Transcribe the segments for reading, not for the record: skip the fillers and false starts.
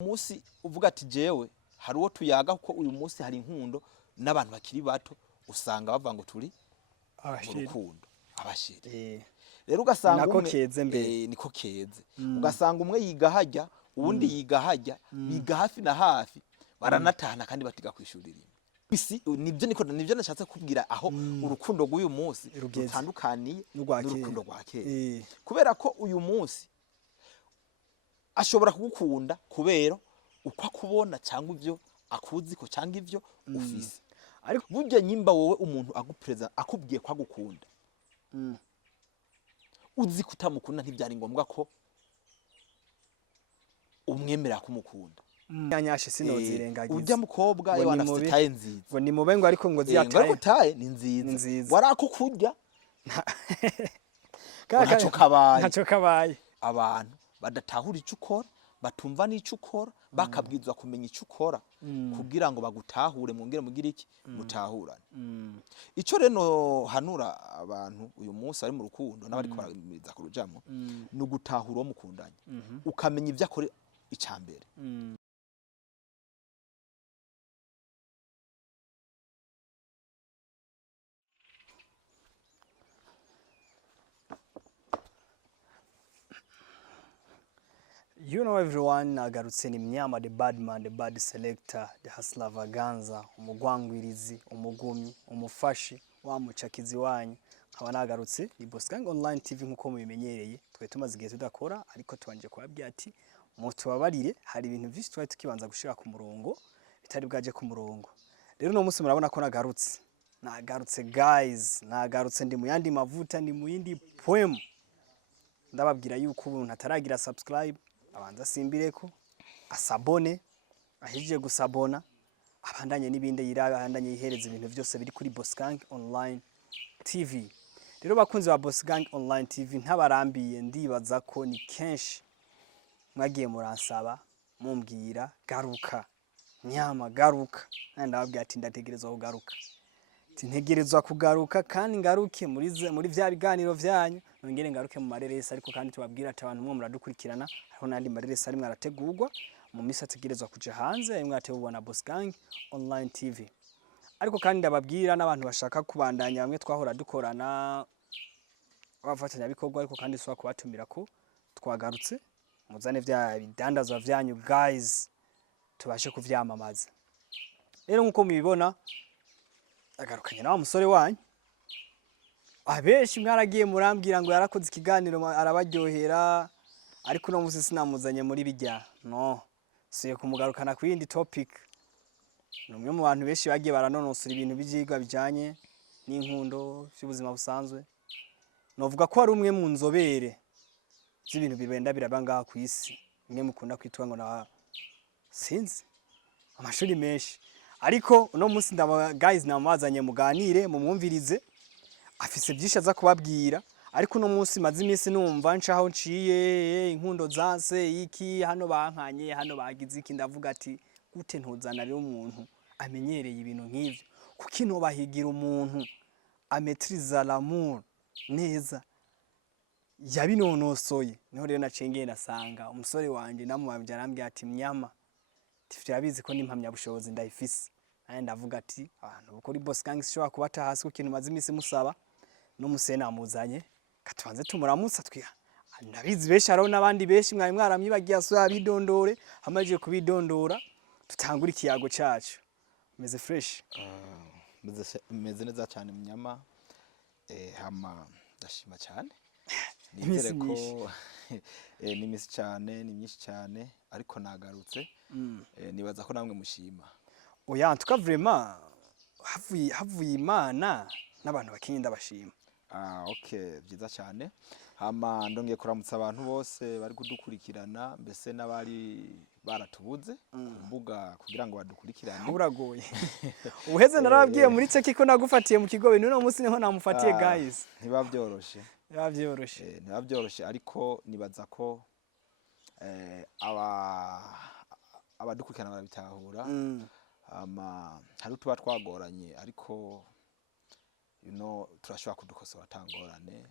Musi uvuga ati jewe hari uwo tuyaga kuko uyu munsi hari inkundo n'abantu bakiri bato usanga bavuga ngo turi mu rukundo abashiri. Rero ugasanga nako keze mbe niko keze. Ugasanga umwe yiga hajya uwundi yiga hajya biga hafi na hafi baranatahana kandi batiga kwishurira. Isi nivyo nashatse kubwira aho urukundo rw'uyu munsi rutandukaniye n'urukundo rwa kera. Kubera ko uyu munsi ashobora kugukunda kubera uko akubona cyangwa ivyo akuziko cyangwa ivyo ufise. Ariko burya nyimba wowe umuntu agupreza akubwiye ko agukunda. Uzi kutamukunda ntibyari ngombwa ko umwemerera kumukunda. Nyanyashe sinozirengagiza. Ujya mukobwa yewe anafite taye nziza. Ngo ni mubengo ariko ngo ziyataye. Ngo taye ni nziza. Warakukurya. Ntaco kabaye. Abantu badatahura icyo ukora, batumva n'icyo ukora, bakabwizwa kumenya icyo ukora kugira ngo bagutahure mwongere mugira iki mutahurane. Ico reno hanura abantu uyu munsi ari mu rukundo n'abari koramiza kurujamo no gutahura mukundanye. Ukamenya ivyo akore icambere. You know everyone, nagarutse ni Mnyama the bad man, the bad selector, the hustler vaganza, umugwangwirizi, umugumyi, umufashi, wa mucakizi wanyu. Nkaba nagarutse ni Bosgang Online TV nkuko mubimenyereye. Twe tumaze igihe tudakora ariko twanje kwabwiye ati mutubabarire hari ibintu byinshi twari tukibanza gushira ku murongo bitari bwaje ku murongo. Rero no munsi murabona ko nagarutse. Nagarutse guys, nagarutse ndi mu yandi mavuta ndi mu yindi poem. Ndababwira yuko umuntu ataragira subscribe abanza simbireko asabone ahije gusabona abandanye nibinde yirabe abandanye yihereza ibintu byose biri kuri Bosgang Online TV. Rero bakunzi ba Bosgang Online TV ntabarambiye ndibaza ko ni kenshi mwagiye muransaba mumbwira garuka Nyama garuka ndababwira ati ndategerezwa kugaruka ntegerezwa kugaruka kandi ngaruke muri vya biganiro vyanyu nongere ngaruke mu mareresi ariko kandi tubabwira ati abantu mwe muradukurikirana aho nandi mareresi ari mwarategurwa mu misi ategerezwa kuja hanze ari mwategurwa na Bosgang Online TV. Ariko kandi ndababwira n'abantu bashaka kubandanya bamwe twahora dukorana bafatanya bikorwa ariko kandi swa kubatumira ko twagarutse muzane vya bidandazwa vyanyu guys tubashe kuvyamamaza. Rero nkuko mubibona agarukanye na musore wanyu abeshi mwaragiye murambwira ngo yarakoze ikiganiro arabaryohera ariko no musi sinamuzanye muri bijya no siye kumugarukana ku yindi topic. Numwe mu bantu beshi bagiye baranonosura ibintu bijigwa bijanye n'inkundo cy'ubuzima busanzwe novuga ko ari umwe mu nzobere z'ibintu bibenda birabanga ku isi mwe mukunda kwitwa ngo na sinzi amashuri menshi ariko uno munsi ndaba guys namazanye muganire mumwumvirize afise byinshi aza kubabwira ariko uno munsi maze iminsi numva ncaho nciye inkundo zase iki hano bankanye hano bagize iki ndavuga ati gute ntuzana rero umuntu amenyereye ibintu nk'ivyo kuki no bahigira umuntu ametriza l'amour neza yabinonosoye niho rero nacengeye nasanga umusore wanje namubambye arambye ati Mnyama tifyabizi ko nimpamya bushobozi ndayifise aya ndavuga ati abantu kuri Bosgang shobora kubata hasi ku kintu maze iminsi musaba no musena muzanye katubanze tumuramutsa twiha ndabizi beshi araho nabandi beshi mwari mwaramyibagiye asura bidondore amaje kubidondora tutangura ikiyago cacu meze fresh meze neza cyane Mnyama hama ndashima cyane nizere ko ni misi cyane ni myinshi cyane ariko nagarutse nibaza ko namwe mushima oya ntuka vraiment havuye Imana n'abantu bakinda bashima. Okay byiza cyane hama ndongeye kuramutsa abantu bose bari kudukurikirana mbese n'abari baratubuze kumbuga kugira ngo badukurikirane uragoye uheze narababwiye muri ceki ko nagufatiye mu kigo bintu no munsi niho namufatiye guys ntibabyoroshe ntibabyoroshe ariko nibaza ko abadukurikirana barabitahura hari tuba twagoranye ariko turashobora kudukosora tangorane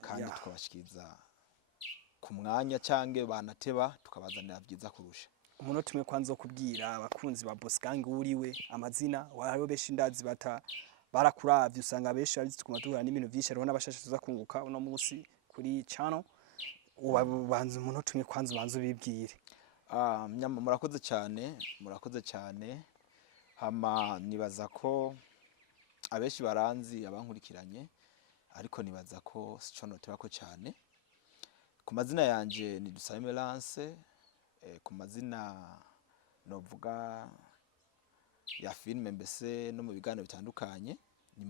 kandi tukabashikiza ku mwanya cyange banateba tukabazanira byiza kurusha. umunota umwe kwanza wo kubwira abakunzi ba Boss Gang uriwe amazina wariho benshi ndazi barakuravye usanga benshi ari tukumatura n'ibintu byinshi ariho n'abashashe tuza kunguka uno munsi kuri channel ubanza umunota umwe kwanza ubanza ubibwire. Nyama murakoze cyane hama nibaza ko abenshi baranzi abankurikiranye ariko nibaza ko sico notebako cyane ku mazina yanje ni Dusabe Melance ku mazina novuga ya filme mbese no mu biganiro bitandukanye ni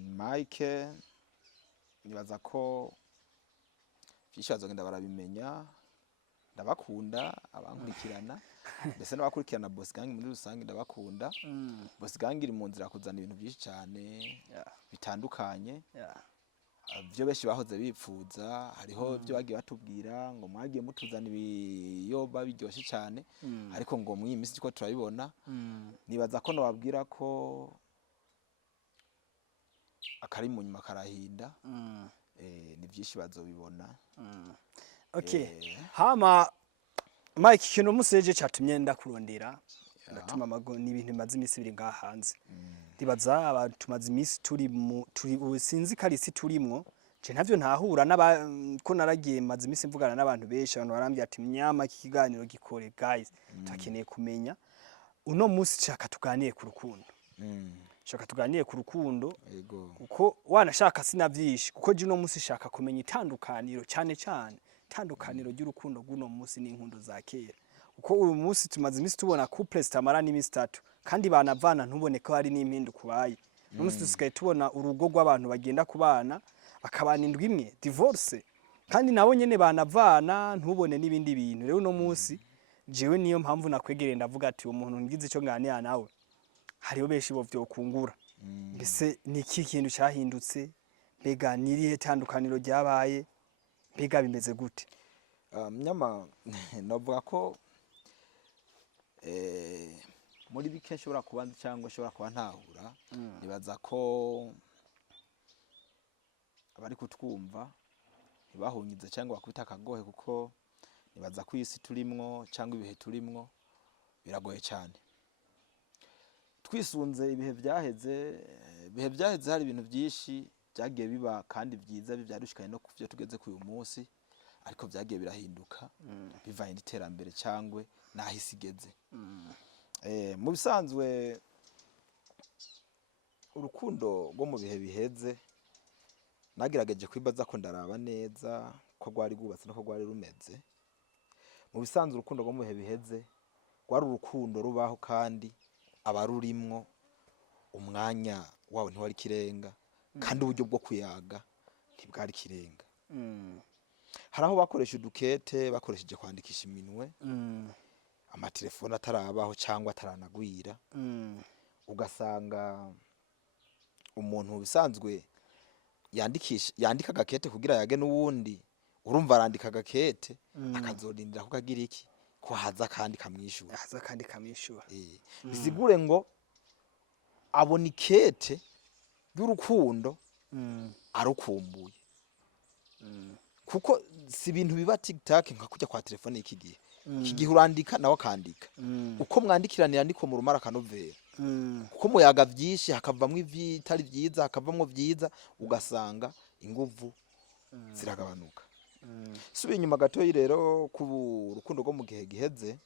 Mike nibaza ko byishazo ngenda barabimenya ndabakunda abankurikirana mbese n'abakurikirana Boss Gang muri rusange ndabakunda. Boss Gang iri mu nzira kuzana ibintu byinshi cyane bitandukanye byo benshi bahoze bipfuza hariho byo bagiye batubwira ngo mwagiye mutuzana ibiyoba biryoshye cyane ariko ngo mu iyi minsi ko turabibona nibaza ko nababwira ko akari mu nyuma karahinda ni byinshi bazobibona. Okay. Hama Mike kino museje cyatumye ndakurondera ndatuma amago n'ibintu bimaze imisi biri ngaha hanze ndibaza abatumaze imisi turi usinzi karisi turimwo je ntavyo ntahura ko naragiye maze imisi mvugana n'abantu benshi abantu barambye ati Mnyama kiganiro gikore guys takeneye kumenya uno musi cyaka tuganiye ku rukundo shaka tuganiye ku rukundo kuko wanashaka sinavyinshi kuko je uno musi shaka kumenya itandukaniro cyane itandukaniro ry'urukundo rw'uno musi n'inkundo za kera uko uyu musi tumaze imisi tubona couple zitamara n'imisi 3 kandi banavana ntubone ko hari n'impindu kubaye uno musi dusigaye tubona urugo rw'abantu bagenda kubana bakabana indwi imwe divorce kandi nabo nyene banavana ntubone n'ibindi bintu rero uno musi jewe niyo mpamvu nakwegereye ndavuga ati umuntu ngize ico nganira nawe hariho benshi bo vyokungura mbese niki kintu cyahindutse mbega nirihe tandukaniro ryabaye mbega bimeze gute? Mnyama navuga ko muri bike nshobora kubanza cyangwa nshobora kuba ntahura nibaza ko abari kutwumva ntibahunyize cyangwa bakubita akagohe kuko nibaza ko isi turimwo cyangwa ibihe turimwo biragoye cyane twisunze ibihe byaheze hari ibintu byinshi byagiye biba kandi byiza bivyarushikanye no kuvyo tugeze ku uyu munsi ariko byagiye birahinduka bivanye n'iterambere cyangwe nahisigeze mu bisanzwe urukundo rwo mu bihe biheze nagerageje kwibaza ko ndaraba neza ko rwari rwubatse no ko rwari rumeze. Mu bisanzwe urukundo rwo mu bihe biheze rwari urukundo rubaho kandi abarurimwo umwanya wawe ntiwari kirenga kandi uburyo bwo kuyaga ntibwari kirenga. Haraho bakoresha udukete bakoresheje kwandikisha iminwe amatelefone atarabaho cyangwa ataranagwira ugasanga umuntu bisanzwe yandika agakete kugira yage n'uwundi urumva arandika agakete akazorindira ko kagira iki ko haza kandi kamwishura bisigure ngo abona ikete y'urukundo arukumbuye kuko si ibintu biba TikTok nka kujya kwa telefone iki gihe urandika nawe akandika uko mwandikiranira ndiko mu rumara kanovera kuko muyaga byinshi hakavamwe ivyitari byiza hakavamwe byiza ugasanga inguvu ziragabanuka. Subiye inyuma gato rero ku rukundo rwo mu gihe giheze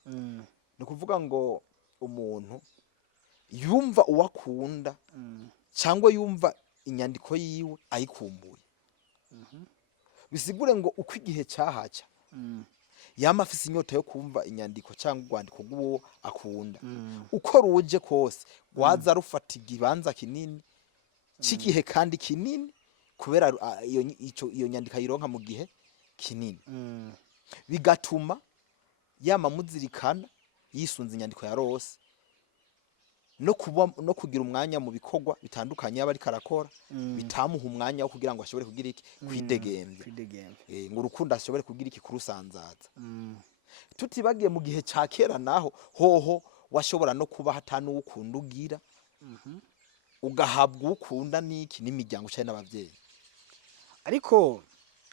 ni kuvuga ngo umuntu yumva uwakunda cyangwa yumva inyandiko yiwe ayikumbuye bisigure ngo uko igihe cyahaca yama afise inyota yo kumva inyandiko cyangwa urwandiko rw'uwo akunda uko ruje kose rwaza rufata igibanza kinini c'igihe kandi kinini kubera iyo nyandika yironka mu gihe kinini bigatuma yama muzirikana yisunze inyandiko ya rose no kugira umwanya mu bikorwa bitandukanye yaba ari karakora bitamuha umwanya wo kugira ngo ashobore kugira iki kwidegembe ngo urukundo ashobore kugira iki kurusanzaza tutibagiye mu gihe cya kera naho hoho washobora no kuba hatanu ukunda ugira ugahabwa ukunda niki n'imiryango cyane n'abavyeyi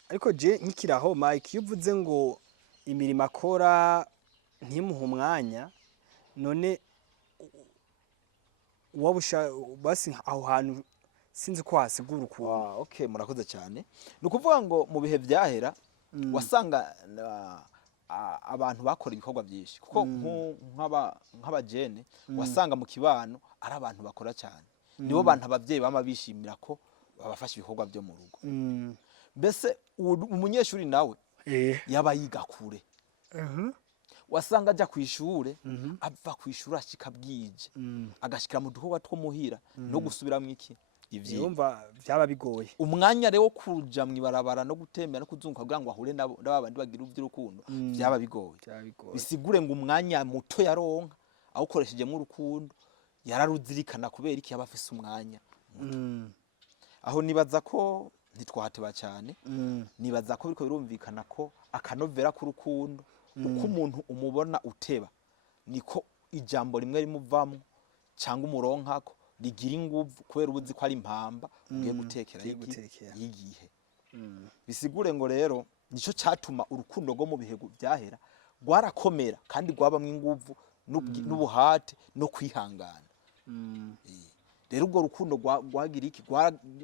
ariko je nkikiraho Mike yuvuze ngo imirimo akora ntimuhe umwanya none wabusha basi aho hantu sinzi ko hasigura ukuntu. Okay, murakoze cyane. Ni ukuvuga ngo mu bihe byahera wasanga abantu bakora ibikorwa byinshi kuko nk'abajene wasanga mu kibano ari abantu bakora cyane, nibo bantu abavyeyi bama bishimira ko babafasha ibikorwa byo mu rugo. Mbese umunyeshuri nawe yaba yiga kure, wasanga aja kwishure ava kwishure ashika bwije agashikira mu dukorwa two muhira no gusubiramwo iki ivyumva byaba bigoye. Umwanya rero kuja mwibarabara no gutembera no kuzunguka kugira ngo ahure n'abandi bagira uvy'urukundo byaba bigoye. Bisigure ngo umwanya muto yaronka awukoreshejemo urukundo yararuzirikana kubera iki yaba afise umwanya muto. Aho nibaza ko ntitwahateba cyane, nibaza ko biriko birumvikana ko akanovera k'urukundo uko umuntu umubona uteba niko ijambo rimwe rimuvamwo cyangwa umuronkako rigira inguvu kubera ubuzi ko ari impamba ugiye gutekera yigihe. Bisigure ngo rero nico cyatuma urukundo rwo mu bihe byahera rwarakomera kandi rwabamwe inguvu n'ubuhate no kwihangana. Rero ubwo rukundo rwagira iki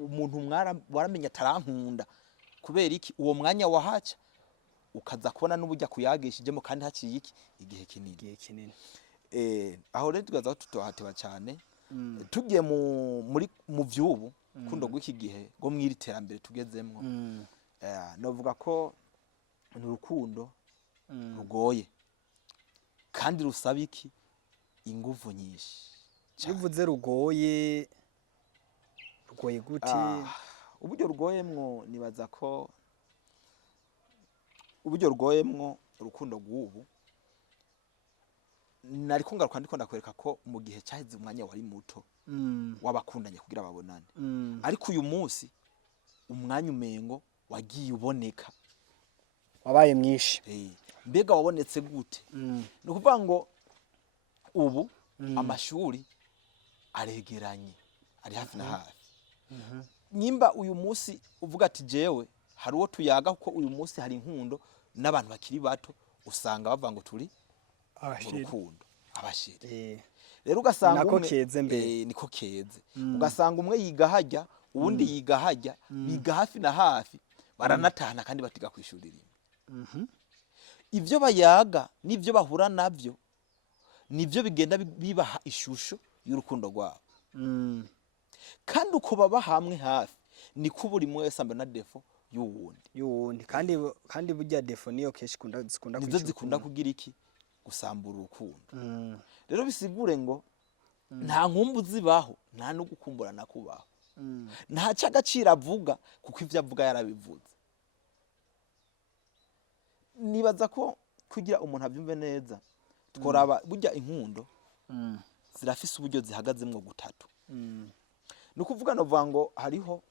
umuntu waramenya atarankunda kubera iki uwo mwanya wahaca ukaza kubona n'ubujya kuyagishijemo kandi haciye iki igihe kinini. Aho rero tugaza tutohateba cyane tugiye mu vyubu kundo gw'iki gihe go mwiri terambere tugezemwo. Novuga ko ni urukundo rugoye kandi rusaba iki inguvu nyinshi. Bivuze rugoye gute? Uburyo rugoyemwo nibaza ko uburyo rugoyemwo urukundo rw'ubu nariko ngaruka ndiko ndakwereka ko mu gihe cyaheze umwanya wari muto wabakundanye kugira babonane, ariko uyu munsi umwanya umengo wagiye uboneka wabaye mwinshi. Mbega wabonetse gute? No kuvuga ngo ubu amashuri aregeranye ari hafi na hafi. Nyimba uyu munsi uvuga ati jewe hari uwo tuyaga kuko uyu munsi hari inkundo n'abantu bakiri bato usanga bavuga ngo turi urukundo abashiri. Rero ugasanga nako keze niko keze. Ugasanga umwe yiga hajya uwundi yiga hajya biga hafi na hafi baranatahana kandi batiga kwishurira. Ivyo bayaga nivyo bahura navyo nivyo bigenda bibaha ishusho y'urukundo rwabo. Kandi uko baba hamwe hafi niko buri mwese ambana defo y'uwundi kandi burya defo niyo keshi zikunda kugira iki gusambura urukundo. Rero bisigure ngo nta nkumbu zibaho nta no gukumburana kubaho, nta cyagaciro avuga kuko ivyo avuga yarabivuze. Nibaza ko kugira umuntu abyumve neza tworaba burya inkundo zirafise uburyo zihagazemwo gutatu. Nukuvuga novuga ngo hariho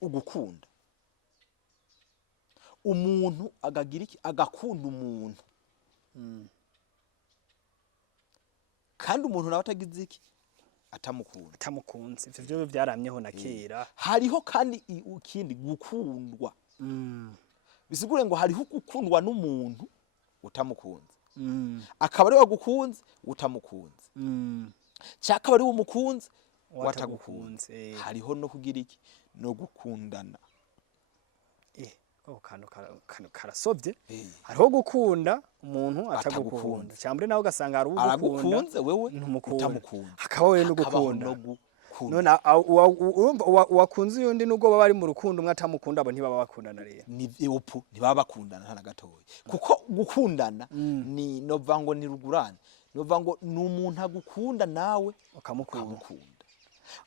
ugukunda umuntu agagira iki agakunda umuntu kandi umuntu nawe atagize iki atamukunze. Ivyo byaramyeho na kera. Hariho kandi ikindi gukundwa. Bisigure ngo hariho gukundwa n'umuntu utamukunze, akaba ari wagukunze utamukunze, cyakaba ari umukunze watagukunze. Hariho no kugira iki no gukundana. Kano karasovye. Hariho gukunda umuntu atagukunda, cyambere nawe ugasanga ari ugukunze wewe utamukunda, hakaba wewe no gukunda. None wakunze yundi nubwo baba ari mu rukundo umwe atamukunda abo ntibaba bakundana rero. Ntibaba bakundana nta gatoya kuko gukundana ni nova ngo ni rugurane, nova ngo ni umuntu agukunda nawe ukamukunda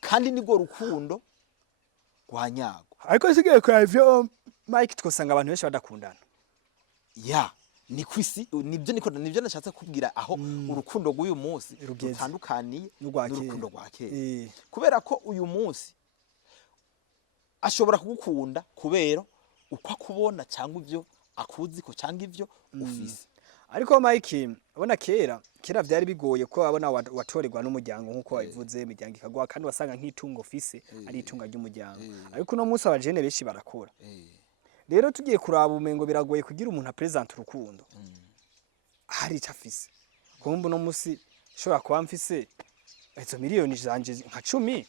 kandi nibwo rukundo rwanyago. Ariko sigaye kwa ivyo Mike twosanga abantu benshi badakundana. Ni kwisi nibyo nashatse kubwira aho urukundo rw'uyu munsi rutandukaniye n'urukundo rwa kera. Kubera ko uyu munsi ashobora kugukunda kubera uko akubona cyangwa ivyo akuziko cyangwa ivyo ufise. Ariko Mike ubona kera byari bigoye ko abona watorerwa n'umuryango nkuko wabivuze imiryango ikagwa kandi wasanga nk'itungo office ari itunga ry'umuryango. Ariko no munsi abajene benshi barakora. Rero tugiye kuraba umengo biragoye kugira umuntu apresent urukundo hari icafise kumbe no musi shobora kuba mfise izo miliyoni zanje nka 10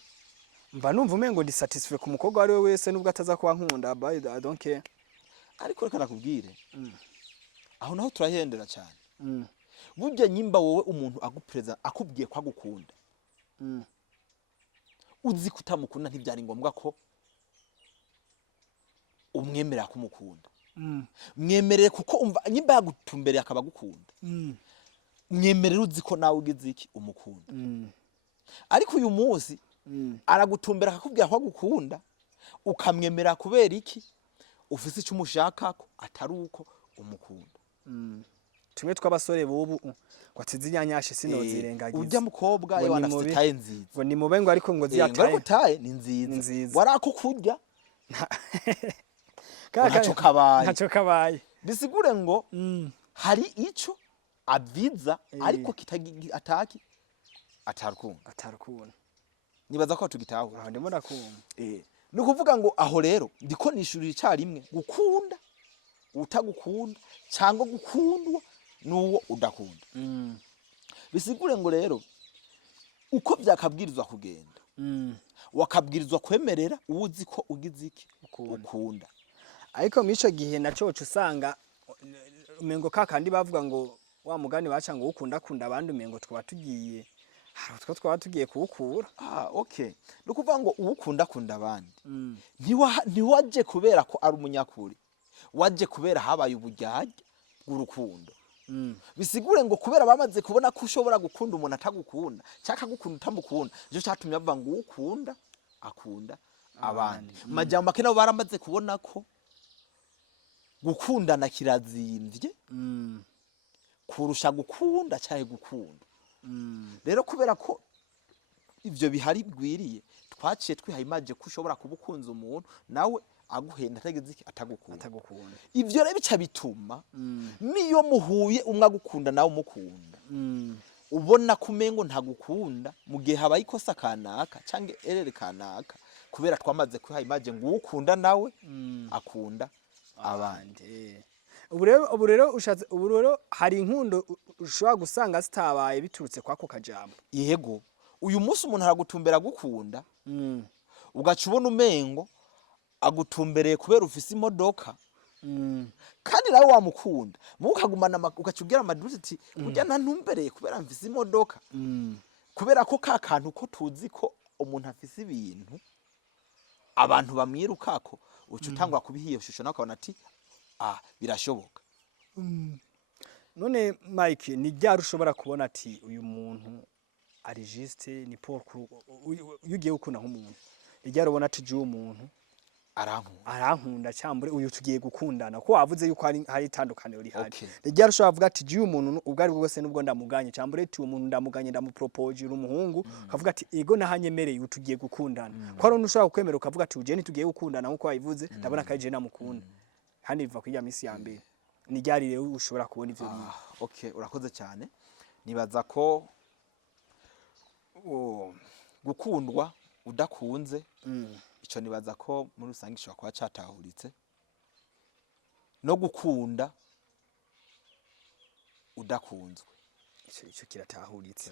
mba numva umengo ndi satisfait ku mukobwa ari we wese nubwo ataza kuba nkunda but I don't care. ariko reka nakubwire aho naho turahendera cyane burya nyimba wowe umuntu agupreza akubwiye ko agukunda uzi kutamukunda ntibyari ngombwa ko umwemerera kumukunda mwemerere kuko umva nyimba yagutumbereye akaba agukunda mwemerere uzi ko nawe ugize iki umukunda ariko uyu munsi aragutumbera akakubwira ko agukunda ukamwemera kubera iki ufise icyo umushaka ko atari uko umukunda tumwe tw'abasore bubu kwatiza inyanyashe sinozirengagiza ujya mukobwa yewe anafite taye nziza ngo ni mubengo ariko ngo ziyataye ngo taye ni nziza warako kurya ntaco kabaye bisigure ngo hari ico aviza ariko atarukunda nibaza ko tugitahura aho ndimo nakumva ni kuvuga ngo aho rero ndiko nishurira icarimwe gukunda utagukunda cyangwa gukundwa nuwo udakunda bisigure ngo rero uko byakabwirizwa kugenda wakabwirizwa kwemerera uwuzi ko ugize iki ukunda ariko mico gihe naco usanga umengo kakandi bavuga ngo wa mugani baca ngo ukunda abandi umengo twaba tugiye hari utwo twaba tugiye kuwukura okay no kuvuga ngo uwukunda abandi ntiwaje kubera ko ari umunyakuri waje kubera habaye ubujyajya bw'urukundo bisigure ngo kubera bamaze kubona ko ushobora gukunda umuntu atagukunda cyaka gukunda utamukunda cyo cyatumye bavuga ngo ukunda akunda abandi majambo akena baramaze kubona ko gukundana kirazimvye kurusha gukunda cyahe gukunda rero kubera ko ivyo bihari bigwiriye twaciye twihayimaje ko ushobora kubukunza umuntu nawe aguhenda atageze iki atagukunda ivyo rero bica bituma niyo muhuye umwe agukunda nawe umukunda ubona kumengo ntagukunda mu gihe habaye ikosa kanaka canke erere kanaka kubera twamaze kwihayimaje ngo ukunda nawe akunda abandi ubu rero hari inkundo ushobora gusanga zitabaye biturutse kwako kajambo yego uyu munsi umuntu aragutumbera gukunda ugaca ubona umengo agutumbereye kubera ufise imodoka kandi nawe wamukunda mukagumana ugacubwira amadrusi ati kujya ntantumbereye kubera mfise imodoka kubera ko kakantu ko tuzi ko umuntu afise ibintu abantu bamwirukako uca utangwa kubihiye shusho nakabona ati birashoboka none Mike ni ryari ushobora kubona ati uyu muntu ari juste ni Paul yugiye ukuna nk'umuntu ryari ubona ati je umuntu arankunda cyambure uyu tugiye gukundana ko wavuze yuko hari itandukaniro rihari ryari ushobora kuvuga ati je umuntu ubwo ari bwose nubwo ndamuganye cyambure ati umuntu ndamuganye ndamupropose umuhungu kavuga ati ego nahanyemereye utugiye gukundana ko ari ushobora kwemera ukavuga ati uje tugiye gukundana nkuko wayivuze ndabona kaje namukunda hani biva kuri ya misi ya mbere ni ryari rero ushobora kubona ivyo bintu okay urakoze cyane nibaza ko gukundwa udakunze ico nibaza ko muri rusange ishobora kuba catahuritse no gukunda udakunzwe ico kiratahuritse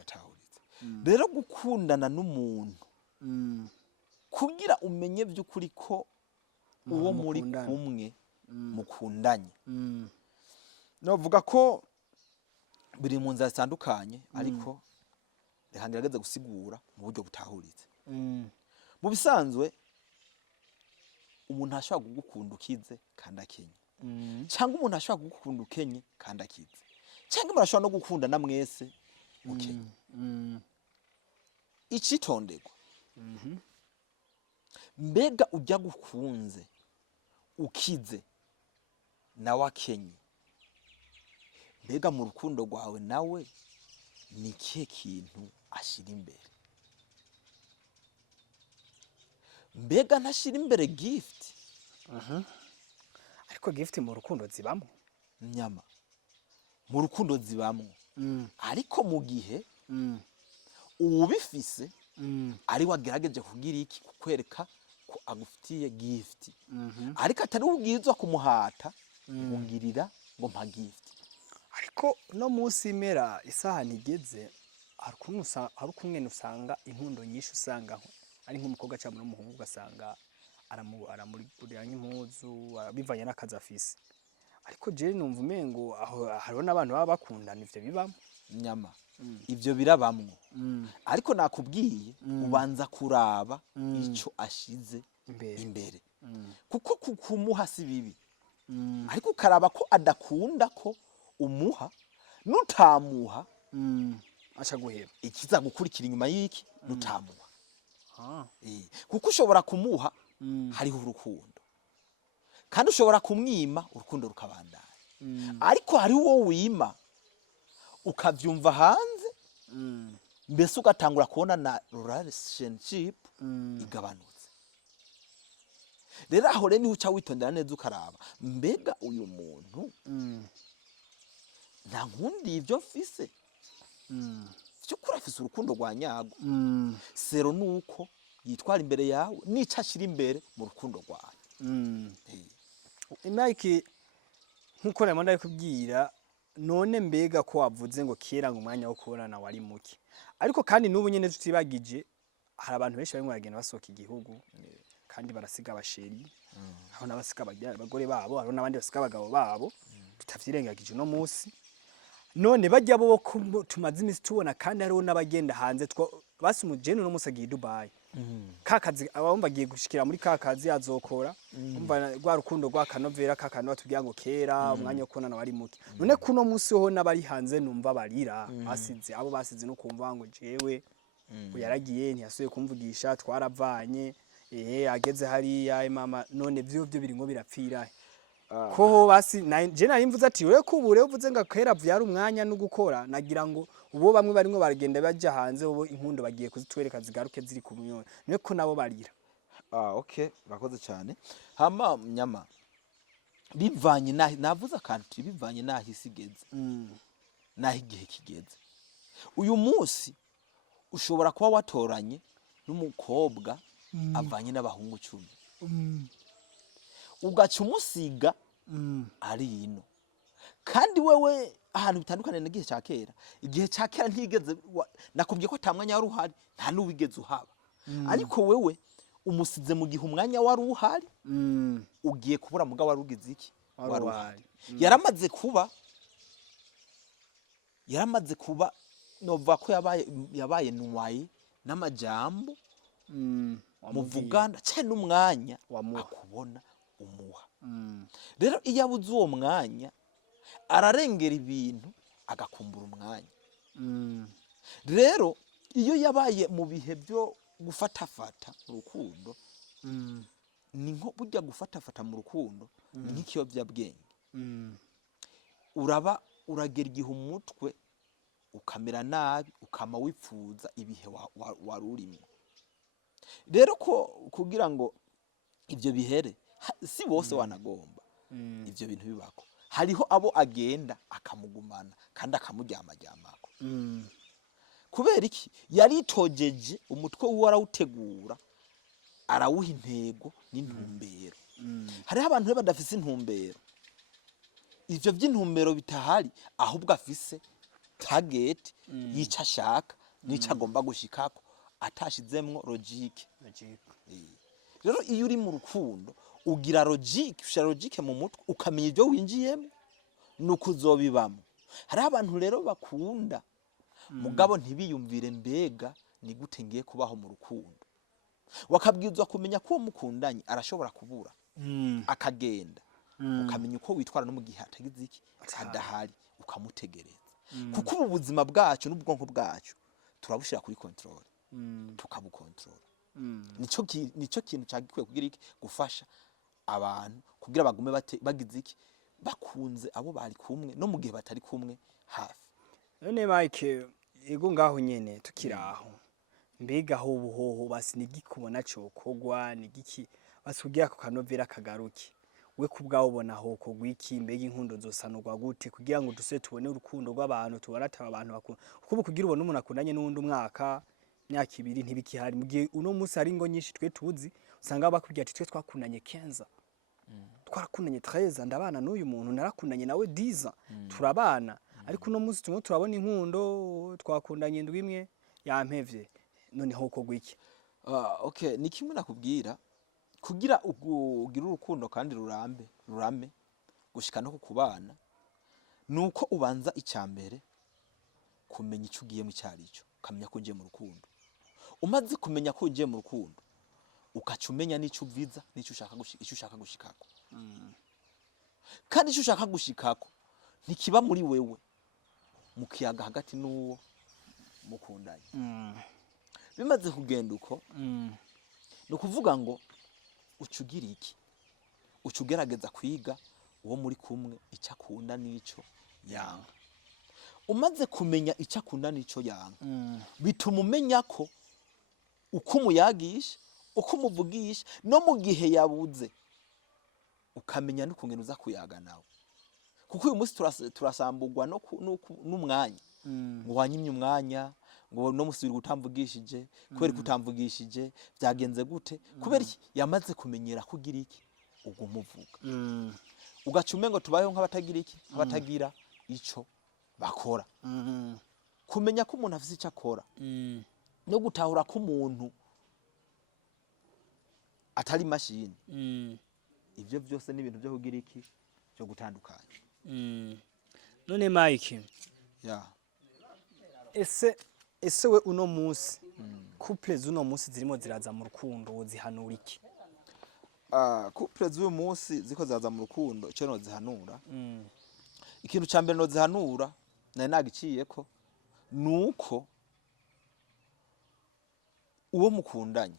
rero gukundana n'umuntu kugira umenye by'ukuri ko uwo muri kumwe mukundanye novuga ko biri mu nzira zitandukanye ariko rehangerageza gusigura mu buryo butahuritse mu bisanzwe umuntu ashobora kugukunda ukize kandi akenye cyangwa umuntu ashobora kugukunda ukenye kandi akize cyangwa umuntu ashobora no gukunda na mwese ukenye icitondegwa mbega ujya gukunze ukize nawe akenye mbega mu rukundo rwawe nawe ni ikihe kintu ashira imbere mbega ntashira imbere gift ariko gift mu rukundo zibamwe nyama mu rukundo zibamwe ariko mu gihe ubifise ari wagerageje kugira iki kukwereka ko agufitiye gift ariko atari ubwizwa kumuhata ngirira ngo mpa gift ariko no munsi imera isaha ntigeze hari ukuntu usanga inkundo nyinshi usanga ari nk'umukobwa cyangwa n'umuhungu ugasanga aramurigurira nk'impuzu bivanye n'akazi afise ariko jewe numva umengo aho hariho n'abantu baba bakundana ivyo bibamo nyama ivyo birabamwo ariko nakubwiye ubanza kuraba ico ashize imbere kuko kumuha si bibi ariko ukaraba ko adakunda ko umuha nutamuha acha guheba ikiza gukurikira inyuma y'iki nutamuha kuko ushobora kumuha hariho urukundo kandi ushobora kumwima urukundo rukabandana ariko hari uwo wima ukavyumva hanze mbese ugatangura kubona na relationship igabanutse rero aho rero niho uca witondera neza ukaraba mbega uyu muntu nta nkundi ivyo mfise vy'ukuri afise urukundo rwa nyago sero nuko yitwara imbere yawe nica ashira imbere mu rukundo rwawe Mike nkuko rero ndabikubwira none mbega ko wavuze ngo kera ngo umwanya wo kubonana wari muke ariko kandi n'ubu nyene tutibagije hari abantu benshi barimo baragenda basohoka igihugu kandi barasiga abasheri aho nabasiga abagore babo hariho n'abandi basiga abagabo babo tutavyirengagije no munsi none bajya bo tumaze imisi tubona kandi hariho n'abagenda hanze basi umujene no musagiye Dubai kakazi abamva agiye gushikira muri kakazi azokora umva rwa rukundo rwa kanovera kakano batubwira ngo kera umwanya wo kubonana wari muke none kuno munsi ho nabari hanze numva barira basize abo basize no kumva ngo jewe yaragiye ntiyasuye kumvugisha twaravanye ageze hariya mama none byo biringo birapfira ko basi je nari mvuze ati we kubure uvuze ngo kera vyari umwanya no gukora nagira ngo ubo bamwe barimo baragenda baje hanze ubo inkundo bagiye kuzitwereka zigaruke ziri ku myone niwe ko nabo barira okay bakoze cyane hama nyama bivanye navuze akantu bivanye nahisigeze nahigihe kigeze uyu munsi ushobora kuba watoranye n'umukobwa avanye n'abahungu 10 ugaca umusiga ari ino kandi wewe ahantu bitandukanye n'igihe cya kera igihe cya kera ntigeze nakubwiye ko atamwanya wari uhari nta n'uwigeze uhaba ariko wewe umusize mu gihe umwanya wari uhari ugiye kubura muga wari ugize iki wari uhari yaramaze kuba nova ko yabaye nwaye n'amajambo muvugana cyane n'umwanya akubona umuha rero iyo abuze uwo mwanya ararengera ibintu agakumbura umwanya rero iyo yabaye mu bihe byo gufatafata mu rukundo ni nko burya gufatafata mu rukundo ni nk'ikiyobyabwenge uragera igihe umutwe ukamera nabi ukama wipfuza ibihe wari urimo rero ko kugira ngo ibyo bihere si bose wanagomba ivyo bintu bibako hariho abo agenda akamugumana kandi akamuryamajyamako kubera iki yaritogeje umutwe warawutegura arawuha intego n'intumbero hariho abantu rero badafise intumbero ivyo by'intumbero bitahari ahubwo afise target yica shaka nica agomba gushikako atashizemwo logique rero iyo uri mu rukundo ugira logique mu mutwe ukamenya ibyo winjiyemo nuko uzobibamo hari abantu rero bakunda mugabo ntibiyumvire mbega ni gute ngiye kubaho mu rukundo wakabwizwa kumenya ko mukundanye arashobora kubura akagenda ukamenya uko witwara no mu gihe atagize iki adahari ukamutegereza kuko ubu buzima bwacu n'ubwonko bwacu turabushira kuri control tukabukontrola nico kintu cyagikwiye kugira iki gufasha abantu kugira bagume bagize iki bakunze abo bari kumwe no mu gihe batari kumwe hafi none Mike ego ngaho nyene tukiraho mbega ho buhoho basi nigikubona cyo kogwa nigiki basugira ko kanovera kagaruki we kubgaho ubona ho kogwiki mbega inkundo zosanurwa gute kugira ngo duse tubone urukundo rw'abantu tubarataba abantu bakunda kuko kugira ubone umuntu akundanye n'undi umwaka myaka 2 ntibikihari mu gihe uno munsi ari ngo nyinshi twe tuzi usanga bakubwira ati twe twakundanye kenza twarakundanye 13 ndabana n'uyu muntu narakundanye nawe 10 turabana ariko uno munsi tumwe turabona inkundo twakundanye indwi imwe yampevye noneho uko gwiki. Okay, ni kimwe nakubwira kugira ugira urukundo kandi rurame gushika no kukubana nuko ubanza icyambere kumenya icyo ugiyemo cyarico ukamenya ko ugiye mu rukundo. Umaze kumenya ko ugiye mu rukundo ukacumenya n'icyo uviza n'icyo ushaka gushikako. Kandi icyo ushaka gushikako ntikiba muri wewe mukiyaga hagati n'uwo mukundanye. Bimaze kugenda uko no kuvuga ngo ucugira iki ucugerageza kwiga uwo muri kumwe icyo akunda n'ico yanga. Umaze kumenya icyo akunda n'ico yanga bituma umenya ko uko umuyagisha uko umuvugisha no mu gihe yabuze ukamenya n'ukungene uza kuyaga nawe. Kuko uyu munsi turasambugwa n'umwanya ngo wanyimye umwanya ngo no musubira gutamvugishije kubera kutamvugishije byagenze gute kubera yamaze kumenyera kugira iki ubwo muvuga. Ugacume ngo tubayeho nk'abatagira iki abatagira ico bakora. Kumenya ko umuntu afite icyo akora no gutahura ko umuntu atari mashini. Ivyo byose ni ibintu byo kugira iki byo gutandukanya. None Mike ese we uno munsi couple z'uno munsi zirimo ziraza mu rukundo wozihanura iki? Couple z'uyu munsi ziko zaza mu rukundo icyo no zihanura ikintu cyambere no zihanura nari nagiciye ko nuko uwo mukundanye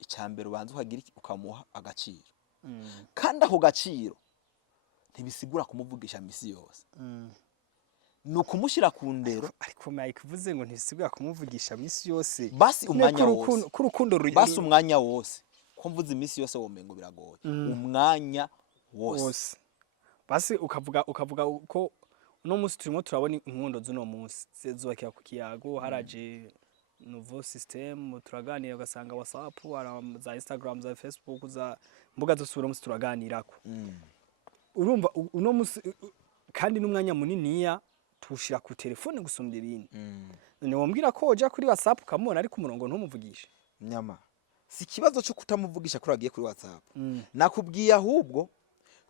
icyambere ubanza ukagira ukamuha agaciro. Kandi aho gaciro ntibisigura kumuvugisha misi yose. Nukumushira ku ndero ariko Mike uvuze ngo ntibisigura kumuvugisha misi yose basi umwanya wose ku rukundo basi umwanya wose ko mvuze imisi yose womengo biragoye. Umwanya wose basi ukavuga uko uno munsi turimo turabona inkundo z'uno munsi zubakira ku kiyago haraje nouveau system turaganira ugasanga WhatsApp za Instagram za Facebook za mbuga zose uno munsi turaganirako. Urumva uno munsi kandi n'umwanya muniniya tushira ku telefone gusumbya ibindi. None wombwira ko oja kuri WhatsApp ukamubona ari ku murongo ntumuvugishe nyama si kibazo cyo kutamuvugisha kuri agiye kuri WhatsApp. Nakubwiye ahubwo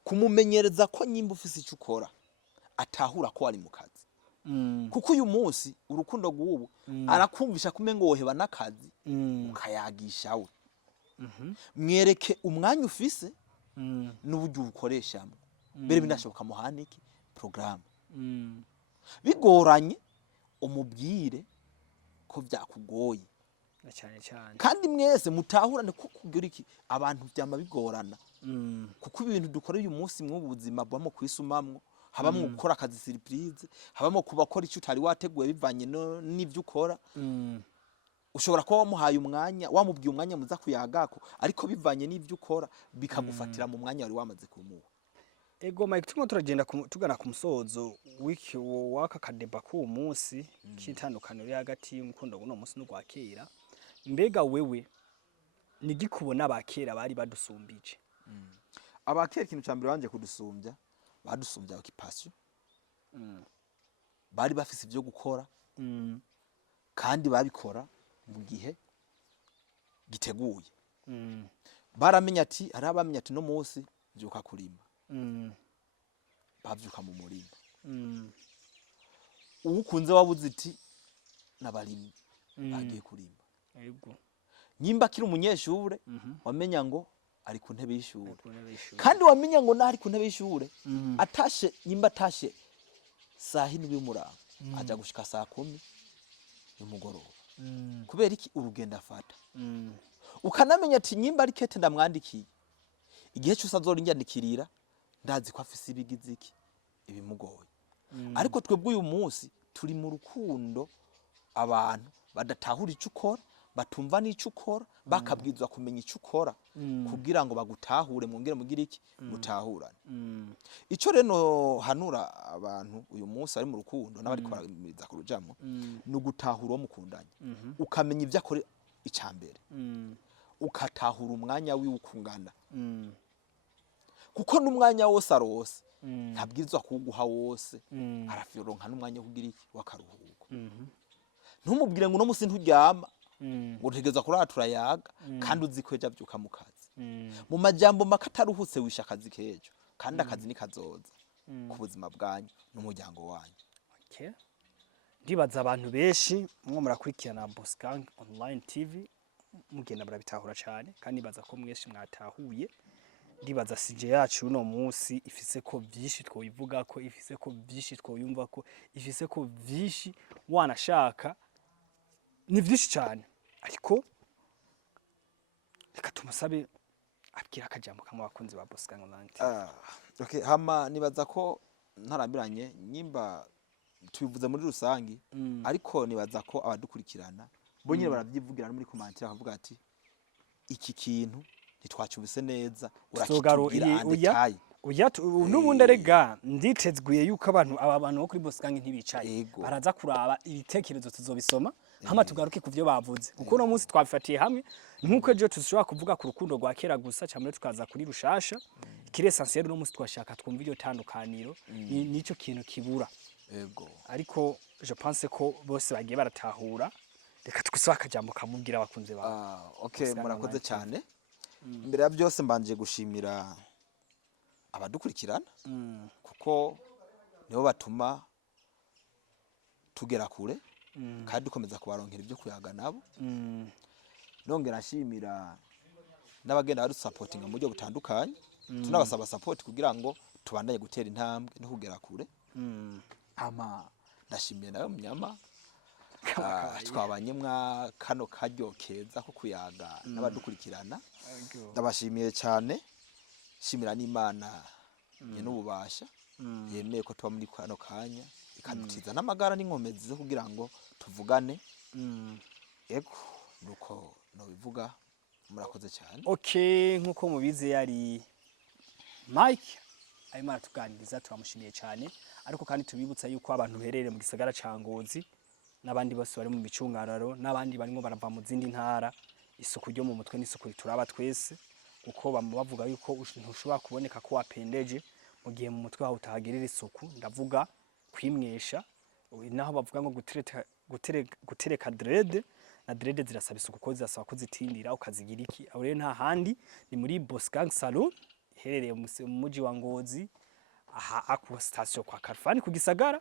kumumenyereza ko nyimba ufise icyo ukora atahura ko ari mu kazi. Kuko uyu munsi urukundo rw'ubu arakumvisha kumengo woheba nakazi ukayagisha we. Mwereke umwanya ufise n'uburyo ukoreshamo mbere binashoboka muhaniki programme. Bigoranye umubwire ko byakugoye cyane kandi mwese mutahurane ko kugira iki abantu byama bigorana. Kuko ibintu dukora uyu munsi mu buzima bwamo kwisumamwo habamwe gukora akazi surprise habamo kubakora icyo utari wateguye bivanye n'ivyo ukora. Ushobora kuba wamuhaye umwanya wamubwiye umwanya muza kuyagako ariko bivanye n'ivyo ukora bikagufatira mu mwanya wari wamaze kumuha. Ego Mike turimo turagenda tugana ku musozo wiki waka kadeba ku munsi kitandukano ri hagati y'umukundo guno munsi n'ugwakera. Mbega wewe nigikubona abakera bari badusumbije? Abakera ikintu cyambere banje kudusumbya badusumbya occupation. Bari bafise ivyo gukora kandi babikora mu gihe giteguye. Baramenya ati arabamenya ati no munsi byuka kurima. Bavyuka mu murima. Ukunze wabuze iti nabarimye bagiye kurima. Yego. Nyimba kiri umunyeshure wamenya ngo ari ku ntebe y'ishure. Kandi wamenya ngo nari ku ntebe y'ishure atashe nyimba atashe saa 7 y'umuranga aja gushika saa 10 y'umugoroba. Kubera iki urugenda afata. Ukanamenya ati nyimba ari kete ndamwandikiye igihe cyose azorinjandikirira ndazi ko afise ibigiziki ibimugoye. Ariko twebwe uyu munsi turi mu rukundo abantu badatahura icyo ukora batumva n'icyo ukora bakabwizwa kumenya icyo ukora kugira ngo bagutahure mwongere mugira iki mutahurane. Ico reno hanura abantu uyu munsi ari mu rukundo n'abari koramiza kurujamo no gutahura mukundanye ukamenya ivyo akore icambere ukatahura umwanya wiwe ukungana kuko n'umwanya wose arose ntabwirizwa kuguha wose arafironka n'umwanya wo kugira iki wakaruhuko ntumubwire ngo no musi nturyama ngo utegeza kuratura yaga kandi uzi ko abyuka mu kazi mu majambo makataruhutse wisha akazi kejo kandi akazi ni kazoza ku buzima bwanyu n'umuryango wanyu. Okay. Ndibaza abantu benshi mwe murakurikirana Boss Gang Online TV mugenda barabitahura cyane kandi baza ko mwese mwatahuye. Ndibaza sije yacu uno munsi ifise ko byinshi twoyivuga ko ifise ko byinshi twoyumva ko ifise ko byinshi wanashaka ni byinshi cyane ariko reka tumusabe abwira akajambo kamwe abakunzi ba Boss Gang Online TV. Okay, hama nibaza ko ntarambiranye nyimba tubivuze muri rusangi ariko nibaza ko abadukurikirana bo nyine baravyivugira no muri commentaire bakavuga ati iki kintu ntitwacubise neza urakitubwira detail n'ubundi rega nditezguye yuko abantu bo kuri Boss Gang ntibicaye baraza kuraba ibitekerezo tuzobisoma hama tugaruke kuvyo bavuze kuko no munsi twabifatiye hamwe nkuko ejo tushobora kuvuga ku rukundo rwa kera gusa cyangwa tukaza kuri rushasha kire essentiel no munsi twashaka twumva iryo tandukaniro nico kintu kibura ariko je pense ko bose bagiye baratahura reka twusaba akajambo kamubwira abakunze ba okay murakoze cyane imbere ya byose mbanje gushimira abadukurikirana kuko nibo batuma tugera kure kandi dukomeza kubaronkera ibyo kuyaga nabo nongera nshimira n'abagenda bari supportinga mu buryo butandukanye tunabasaba support kugira ngo tubandanye gutera intambwe no kugera kure ama ndashimiye nawe Munyama twabanye mwa kano karyo keza ko kuyaga n'abadukurikirana ndabashimiye cyane shimira n'Imana n'ububasha yemeye ko tuba muri kano kanya ikadutiza n'amagara n'inkomezi zo kugira ngo tuvugane ego nuko no bivuga murakoze cyane. Okay, nkuko mubizi yari Mike Ayimana tuganiriza turamushimiye cyane ariko kandi tubibutsa yuko abantu herere mu gisagara ca Ngozi n'abandi bose bari mu micungararo n'abandi barimo barava mu zindi ntara isuku ryo mu mutwe n'isuku rituraba twese uko bavuga yuko ntushobora kuboneka ko wapendeje mu gihe mu mutwe wawe utahagirira isuku ndavuga kwimwesha naho bavuga ngo gutereka dread na dread zirasaba isuku ko zirasaba ko zitindira ukazigira iki aho rero nta handi ni muri Boss Gang Salon herereye mu muji wa Ngozi aha aku station kwa Karfani ku Gisagara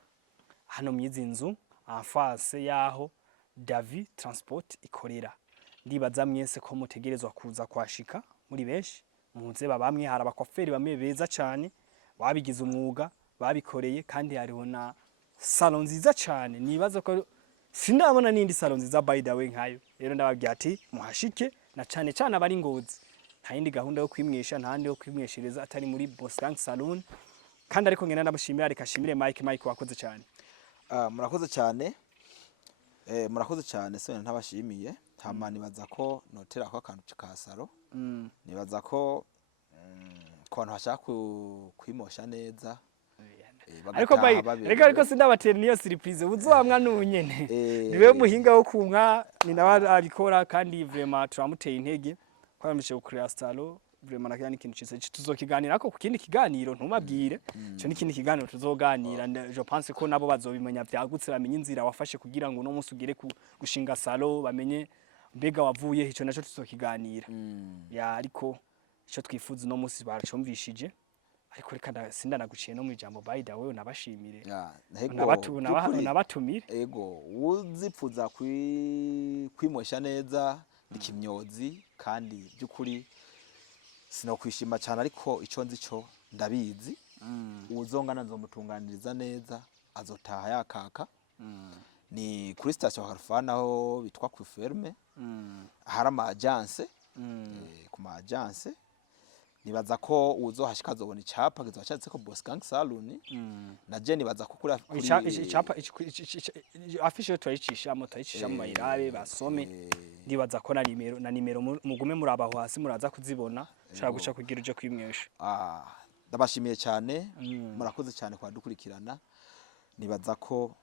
hano myizi nzu en face yaho Davi Transport ikorera ndibaza mwese ko mutegerezwa kuza kwashika muri benshi muze babamwe hari abakoferi bamwe beza cyane babigize umwuga babikoreye kandi hariho na salon nziza cyane nibaza ko sindabona nindi salon nziza by the way nkayo rero ndababwiye ati muhashike na cyane cyane abari Ngozi nta yindi gahunda yo kwimwesha ntandi yo kwimweshereza atari muri Boss Gang Salon kandi ariko ngena ndamushimira reka shimire Mike wakoze cyane. Murakoze cyane murakoze cyane so ntabashimiye tamani baza ko notera ko akantu ka salo nibaza ko abantu bashaka kwimosha neza ariko reka sindabatera niyo surprise uzohamwa n'unyene niwe muhinga wo kunka ni nawe abikora kandi vraiment turamuteye intege kwamishe ukuriya salo vraiment nakanya ikintu cyiza tuzokiganira ko ku kindi kiganiro ntumabwire cyo ni kindi kiganiro tuzoganira je pense ko nabo bazobimenya byagutse bamenye inzira wafashe kugira ngo no munsi ugire gushinga salo bamenye mbega wavuye ico naco tuzokiganira ya ariko ico twifuza no munsi baracumvishije ariko reka sindanaguciye no mu ijambo by the way nabashimire nabatumire ego uzipfuza kwimosha neza nikimyozi kandi byukuri sinokwishima cyane ariko ico nzi cyo ndabizi uzongana nzomutunganiriza neza azotaha yakaka ni kuri station Harfana aho bitwa ku ferme hari ama agence ku ma agence nibaza ko uzohashika zobona icapa kizacatse ko Boss Gang Salon na je nibaza ko kuri icapa afishe twayicisha mu mayirabe basome ndibaza ko na nimero mugume murabaho hasi muraza kuzibona shaka guca kugira uje kwimwesha. Ndabashimiye cyane murakoze cyane kwa dukurikirana nibaza ko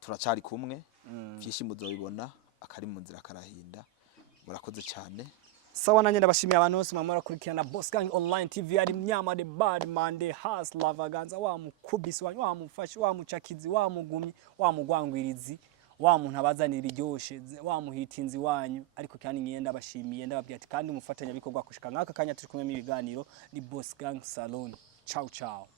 turacari kumwe byinshi muzobibona akari mu nzira karahinda murakoze cyane sawa nanye ndabashimiye abantu bose mwamara kurikirana Boss Gang Online TV ari Mnyama the Badman the Hustler Vaganza wa mukubisi wa mufashe wa mucakizi wa mugumyi wa mugwangwirizi wa muntu abazanira iryoshe wa muhitinzi wanyu ariko kandi ngiyenda bashimiye ndababwiye ati kandi umufatanya bikorwa kushika nkaka kanya turi kumwe mu biganiro ni Boss Gang Salon ciao ciao